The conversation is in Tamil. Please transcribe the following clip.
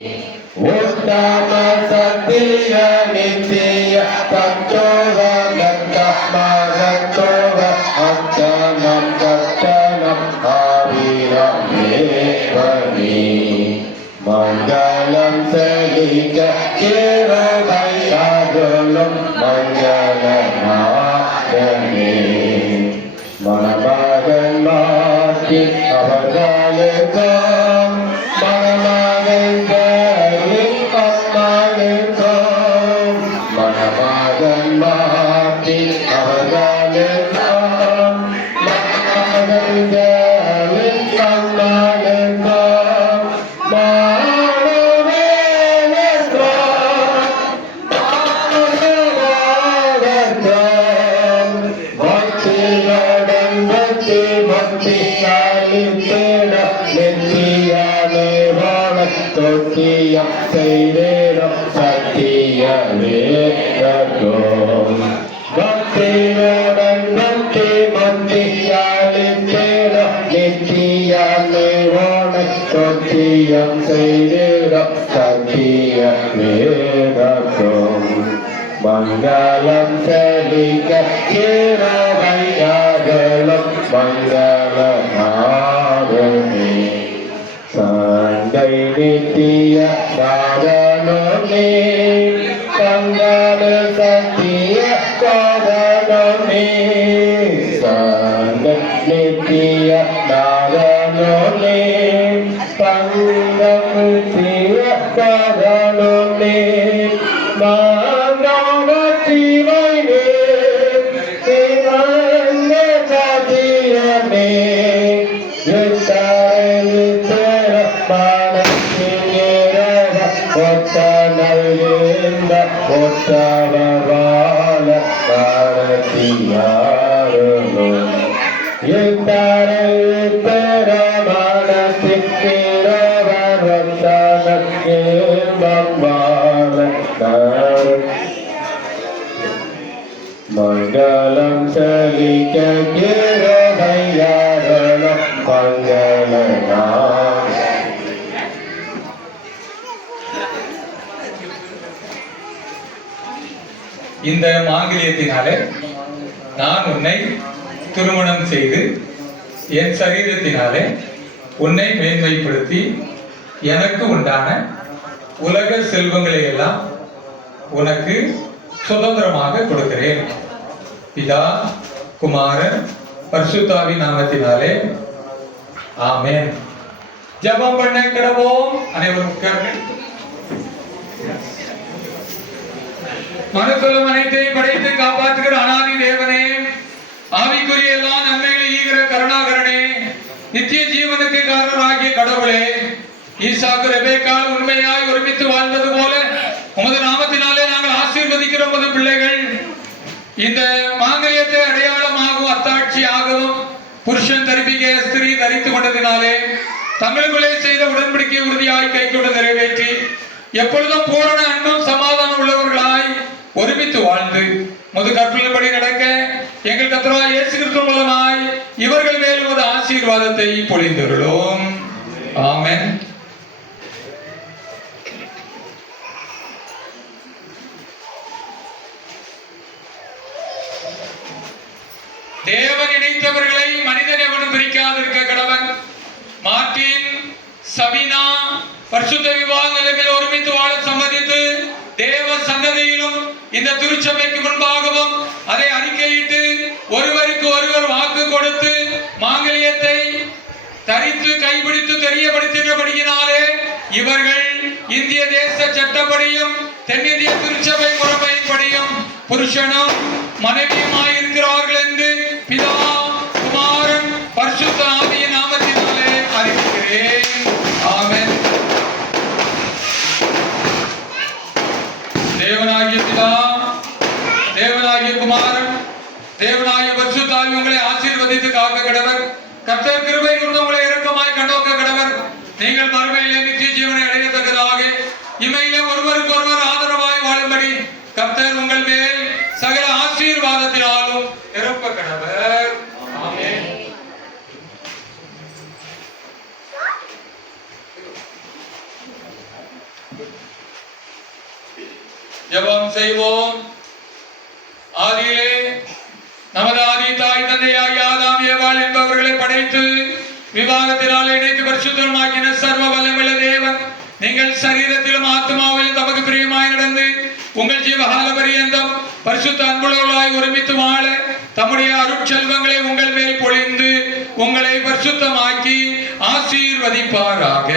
உத்தம சத்திய நித்திய தத்துவ மகத்துவ அத்தனம் கத்தனம் ஆவிரம் தேவனி மங்களம் செழிக்க கிருபை அருளும் மங்களமாகவே மணமகன் மாற்றி அவர்களுக்கும் மணமகன் மணமகன் மாற்றி அவர்களுக்கும் தொட்டியம் செய்தேனும் சத்திய வேதம் பக்தியுடன் பக்தி மத்தியாளித்தேனும் நித்திய நிவோனை தொட்டியம் செய்தேனும் சத்திய வேதம் மங்களம் செழிக்க கிருபையாகலும் மங்களமாகவே சண்டை நித்திய சாதனமே சங்கட சத்திய சாதனமே சண்டை நித்திய சாதனமே சங்கம் நித்திய சாதனமே மாங்கவ சிவையே சிவங்க சதியமே ஒற்றவரால காரத்தியாரும் பெறமானத்திற்கிறவரத்தனக்கே பம்பால மங்களம் செழிக்க கிருபையாகலும் மங்களமா. இந்த மாங்கல்யத்தினாலே நான் உன்னை திருமணம் செய்து என் சரீரத்தினாலே உன்னை மேன்மைப்படுத்தி எனக்கு உண்டான உலக செல்வங்களை எல்லாம் உனக்கு சுதந்திரமாக கொடுக்கிறேன். பிதா குமாரன் பரிசுத்தாவி நாமத்தினாலே ஆமென். ஜெபம் பண்ண கிடவோம். அனைவரும் உட்காருங்கள். மனுக்குலம் அனைத்தையும் படைத்து காப்பாற்றுகிற அனாதி தேவனே, ஆவிக்குரிய எல்லா நன்மைகளை ஈகிற கருணாகரனே, நித்திய ஜீவனுக்கு காரணராகிய கடவுளே, ஈசாக்கு ரெபேக்காள் உண்மையாய் ஒருமித்து வாழ்ந்தது போல உமது நாமத்தினாலே நாங்கள் ஆசீர்வதிக்கிற உமது பிள்ளைகள் இந்த மாங்கல்யத்தை அடையாளமாகவும் அத்தாட்சியாகவும் புருஷன் தரிப்பிக்க ஸ்திரீ தரித்துக் கொண்டதினாலே தங்களுக்குள்ளே செய்த உடன்படிக்கை உறுதியாய் கைக்கொண்டு நிறைவேற்றி எப்பொழுதும் பூரண அன்பும் சமாதானம் உள்ளவர்களாய் ஒருமித்து வாழ்ந்து முது கற்பனைப்படி நடக்க எங்கள் கர்த்தராகிய இயேசு கிறிஸ்து மூலமாய் இவர்கள் மேல் உமது ஆசீர்வாதத்தை பொழிந்தருளும். ஆமென். தேவன் இணைத்தவர்களை மனிதன் எவனும் பிரிக்காதிருக்க கடவன். மார்ட்டின் சபீனா பரிசுத்த விவாக நிலையில் ஒருமித்து வாழ சம்மதித்து தேவ சந்ததியிலும் இந்த திருச்சபைக்கு முன்பாகவும் அதை அறிக்கையிட்டு ஒருவருக்கு ஒருவர் வாக்கு கொடுத்து மாங்கல்யத்தை தரித்து கைபிடித்து தெரியப்படுத்தினபடியினாலே இவர்கள் இந்திய தேச சட்டப்படியும் தென்னிந்திய திருச்சபை முறைமையின்படியும் புருஷனும் மனைவியுமாயிருக்கிறார்கள் என்று பிதா குமாரன் பரிசுத்த ஆவியின் நாமத்தினாலே அறிவிக்கிறேன். ஆமென். தேவனாகிய பிதா, தேவனாகிய குமாரன், தேவனாகிய பரிசுத்த ஆவி உங்களை ஆசீர்வதித்து காக்க கடவர். கர்த்தர் கிருபை கூர்ந்து உங்களை இரக்கமாய் கண்ணோக்க கடவர். நீங்கள் மறுமையிலே நித்திய ஜீவனை அடையத்தக்கதாக இமையிலே ஒருவருக்கு ஒருவர் ஆதரவாய் வாழும்படி கர்த்தர் உங்கள் மேல் சகல ஆசீர்வாதத்தினாலும் நிரப்ப கடவர். ஆமென். ஜெபம் செய்வோம். ஆதியிலே நமது ஆதி தாய் தந்தையாகிய ஆதாம் ஏவாள் என்பவர்களை படைத்து விவாகத்தினால் இணைத்து பரிசுத்தமாக்கின சர்வ வல்லமையுள்ள தேவன், நீங்கள் சரீரத்திலும் ஆத்மாவிலும் தமக்கு பிரியமாய் நடந்து உங்கள் ஜீவகால பரியந்தம் பரிசுத்த அன்புள்ளவர்களாய் ஒருமித்து வாழ தம்முடைய அருட்செல்வங்களை உங்கள் மேல் பொழிந்து உங்களை பரிசுத்தமாக்கி ஆசீர்வதிப்பாராக.